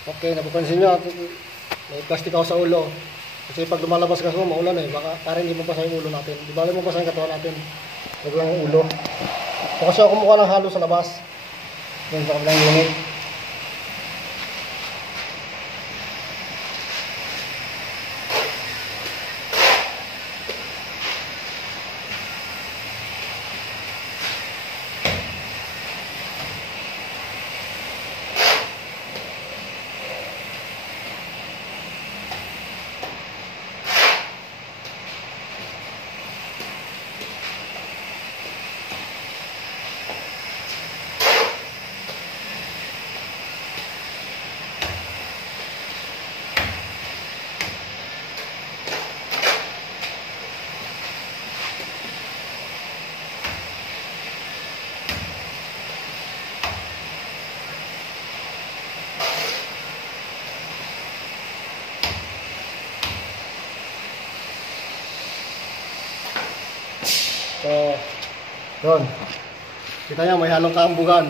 Okay, napapansin nyo, may plastic ako sa ulo. Kasi pag lumalabas ka maulan baka parang hindi mabasa yung ulo natin. Di ba mabasa yung katawan natin? Huwag lang yung ulo. So, kasi ako kumukuha ng halo sa labas. Yan sa kabilang unit. So, yun. Kita nyo, may halong kaambugan.